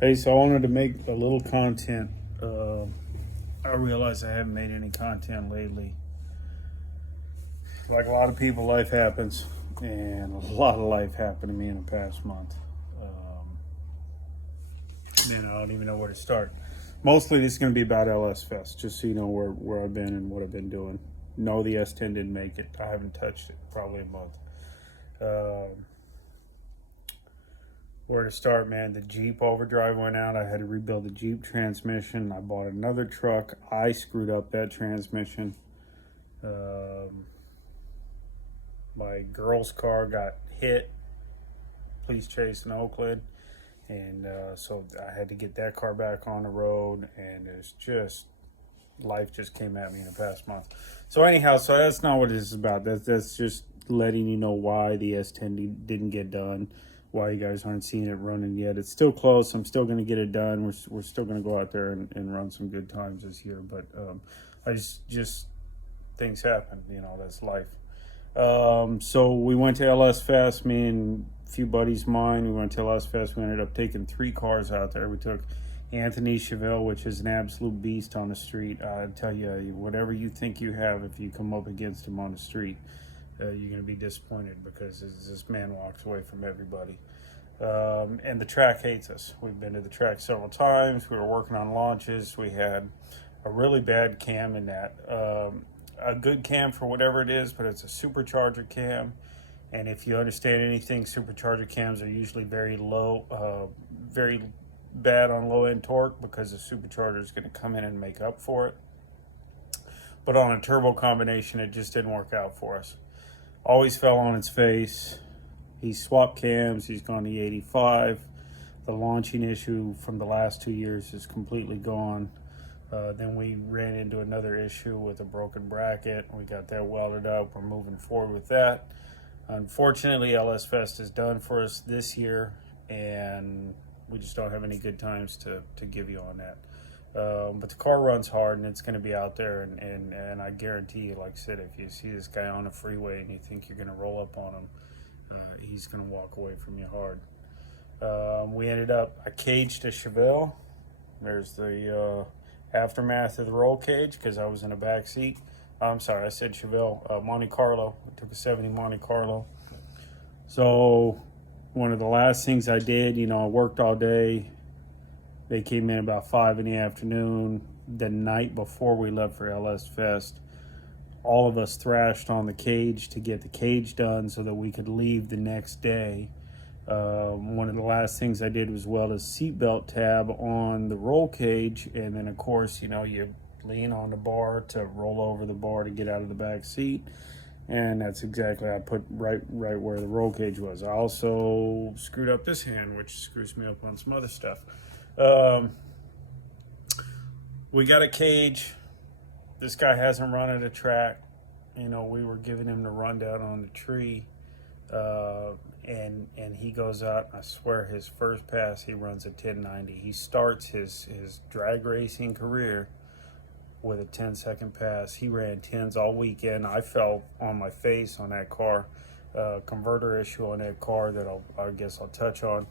Hey, so I wanted to make a little content. I realize I haven't made any content lately. Like a lot of people, life happens, and a lot of life happened to me in the past month. Um, I don't even know where to start. Mostly, this is going to be about LSFest, just so you know where I've been and what I've been doing. No, the S10 didn't make it. I haven't touched it probably a month. Um, Where to start, man? The Jeep overdrive went out. I had to rebuild the Jeep transmission. I bought another truck. I screwed up that transmission. Um, my girl's car got hit, police chase in Oakland, and so I had to get that car back on the road. And it's just life just came at me in the past month. So anyhow, so that's not what this is about. That's just letting you know why the S10 didn't get done, why you guys aren't seeing it running yet. It's still close. I'm still going to get it done. We're still going to go out there and run some good times this year. But I just things happen. That's life. So we went to LSFest. Me and a few buddies of mine. We went to LSFest. We ended up taking 3 cars out there. We took Anthony Chevelle, which is an absolute beast on the street. I tell you, whatever you think you have, if you come up against him on the street, you're going to be disappointed because this man walks away from everybody. And the track hates us. We've been to the track several times. We were working on launches. We had a really bad cam in that. A good cam for whatever it is, but it's a supercharger cam. And if you understand anything, supercharger cams are usually very low, very bad on low end torque because the supercharger is going to come in and make up for it. But on a turbo combination, it just didn't work out for us. Always fell on its face. He swapped cams. He's gone to 85. The launching issue from the last 2 years is completely gone. Then we ran into another issue with a broken bracket. We got that welded up. We're moving forward with that. Unfortunately, LSFest is done for us this year, and we just don't have any good times to give you on that. But the car runs hard, and it's going to be out there. And I guarantee you, like I said, if you see this guy on the freeway and you think you're going to roll up on him, he's going to walk away from you hard. We ended up, I caged a Chevelle. There's the aftermath of the roll cage because I was in the back seat. I'm sorry, I said Chevelle. Monte Carlo. I took a 70 Monte Carlo. So one of the last things I did, I worked all day. They came in about 5 in the afternoon. The night before we left for LSFest, all of us thrashed on the cage to get the cage done so that we could leave the next day. One of the last things I did was weld a seatbelt tab on the roll cage, and then of course, you lean on the bar to roll over the bar to get out of the back seat, and that's exactly I put right where the roll cage was. I also screwed up this hand, which screws me up on some other stuff. We got a cage. This guy hasn't run at a track. We were giving him the rundown on the tree. And he goes out, I swear his first pass he runs a 1090. He starts his drag racing career with a 10-second pass. He ran 10s all weekend. I fell on my face on that car. Converter issue on that car that I guess I'll touch on.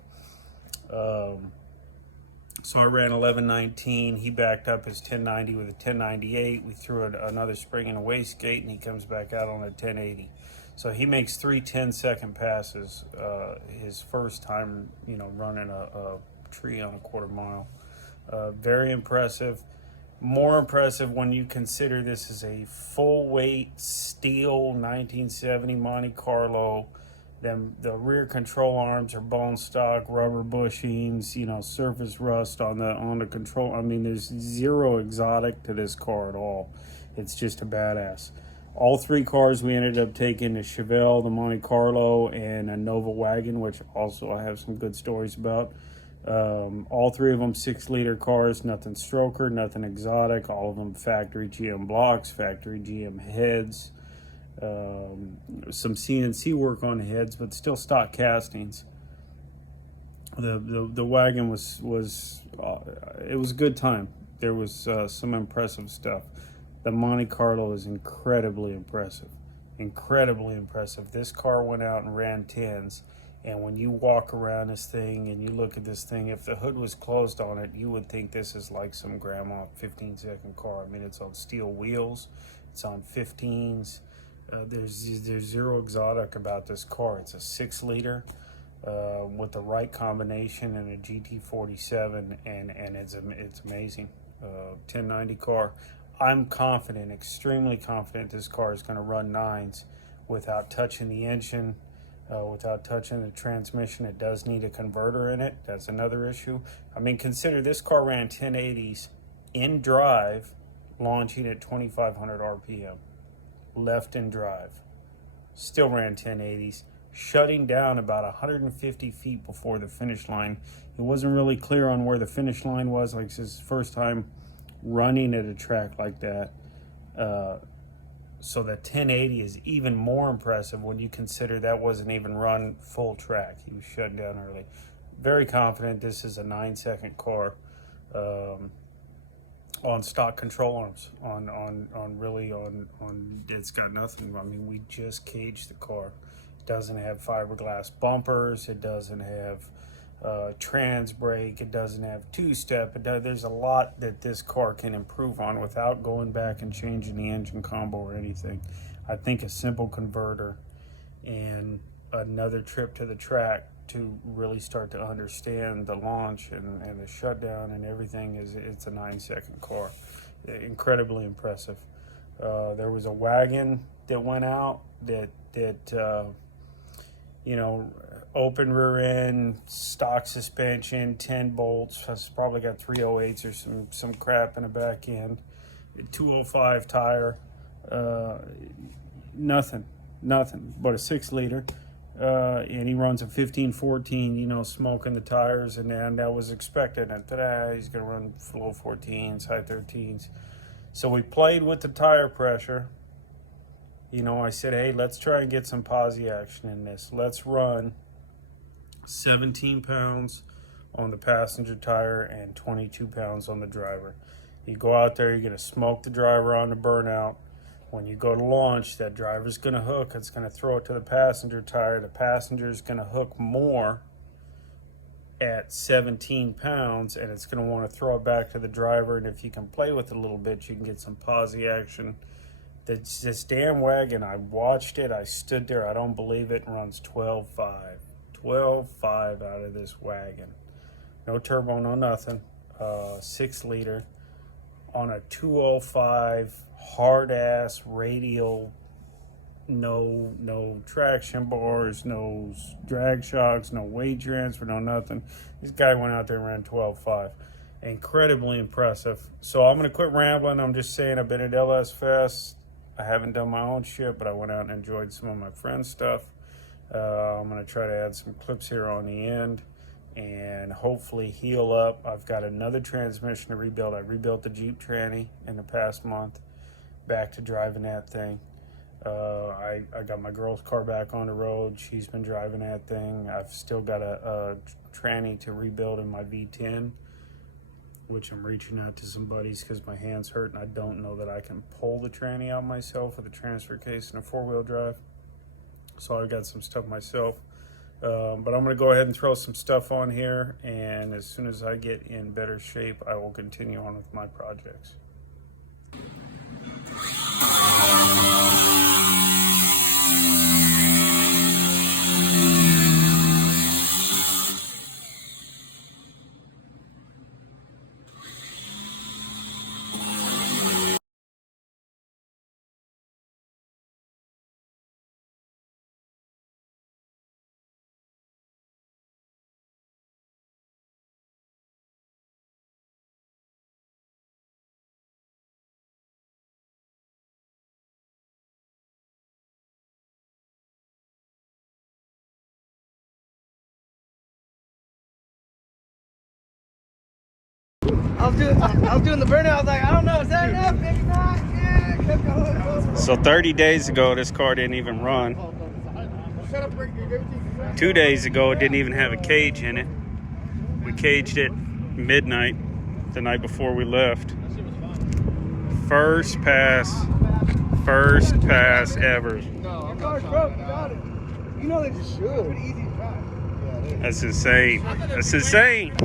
So I ran 1119. He backed up his 1090 with a 1098. We threw another spring and a wastegate, and he comes back out on a 1080. So he makes 3 10-second passes his first time, running a tree on a quarter mile. Very impressive. More impressive when you consider this is a full-weight steel 1970 Monte Carlo. The rear control arms are bone stock, rubber bushings, surface rust on the control. I mean, there's zero exotic to this car at all. It's just a badass. All 3 cars we ended up taking: the Chevelle, the Monte Carlo, and a Nova wagon, which also I have some good stories about. All 3 of them 6-liter cars, nothing stroker, nothing exotic. All of them factory GM blocks, factory GM heads. Some CNC work on the heads, but still stock castings. The wagon was it was a good time. There was some impressive stuff. The Monte Carlo is incredibly impressive. This car went out and ran 10s, And when you walk around this thing and you look at this thing, if the hood was closed on it, you would think this is like some grandma 15-second car. I mean, it's on steel wheels, it's on 15s. There's zero exotic about this car. It's a 6-liter with the right combination and a GT47, and it's amazing. 1090 car. I'm confident, extremely confident, this car is going to run 9s without touching the engine. Without touching the transmission. It does need a converter in it. That's another issue. I mean, consider this car ran 1080s in drive, launching at 2,500 RPM. Left in drive. Still ran 1080s, shutting down about 150 feet before the finish line. It wasn't really clear on where the finish line was. Like, it's his first time running at a track like that. So the 1080 is even more impressive when you consider that wasn't even run full track. He was shut down early. Very confident this is a 9-second car on stock control arms. On it's got nothing. I mean, we just caged the car. It doesn't have fiberglass bumpers. It doesn't have trans brake. It doesn't have two-step. There's a lot that this car can improve on without going back and changing the engine combo or anything. I think a simple converter and another trip to the track to really start to understand the launch and the shutdown and everything it's a 9-second car. Incredibly impressive. There was a wagon that went out that open rear end, stock suspension, 10 bolts. It's probably got 308s or some crap in the back end. 205 tire. Nothing but a 6-liter. And he runs a 15-14, smoking the tires, and then that was expected. And today he's going to run low 14s, high 13s. So we played with the tire pressure. I said, hey, let's try and get some posi action in this. Let's run 17 pounds on the passenger tire and 22 pounds on the driver. You go out there, you're going to smoke the driver on the burnout. When you go to launch, that driver's going to hook. It's going to throw it to the passenger tire. The passenger is going to hook more at 17 pounds, and it's going to want to throw it back to the driver. And if you can play with it a little bit, you can get some posi action. This damn wagon, I watched it. I stood there. I don't believe it. Runs 12.5. 12.5 out of this wagon. No turbo, no nothing. 6-liter on a 205 hard ass radial. No traction bars, no drag shocks, no weight transfer, no nothing. This guy went out there and ran 12.5. Incredibly impressive. So I'm gonna quit rambling. I'm just saying I've been at LSFest. I haven't done my own shit, but I went out and enjoyed some of my friends' stuff. I'm going to try to add some clips here on the end and hopefully heal up. I've got another transmission to rebuild. I rebuilt the Jeep Tranny in the past month. Back to driving that thing. I got my girl's car back on the road. She's been driving that thing. I've still got a tranny to rebuild in my V10, which I'm reaching out to some buddies because my hand's hurt and I don't know that I can pull the tranny out myself with a transfer case and a 4-wheel drive. So I've got some stuff myself. But I'm going to go ahead and throw some stuff on here, and as soon as I get in better shape, I will continue on with my projects. I was doing the burnout. I was like, I don't know, is that enough? Maybe not. Yeah, kept going. So 30 days ago, this car didn't even run. 2 days ago, it didn't even have a cage in it. We caged it midnight, the night before we left. First pass ever. Your car's broke, you got it. You know they just should. Pretty easy to drive. That's insane. That's insane.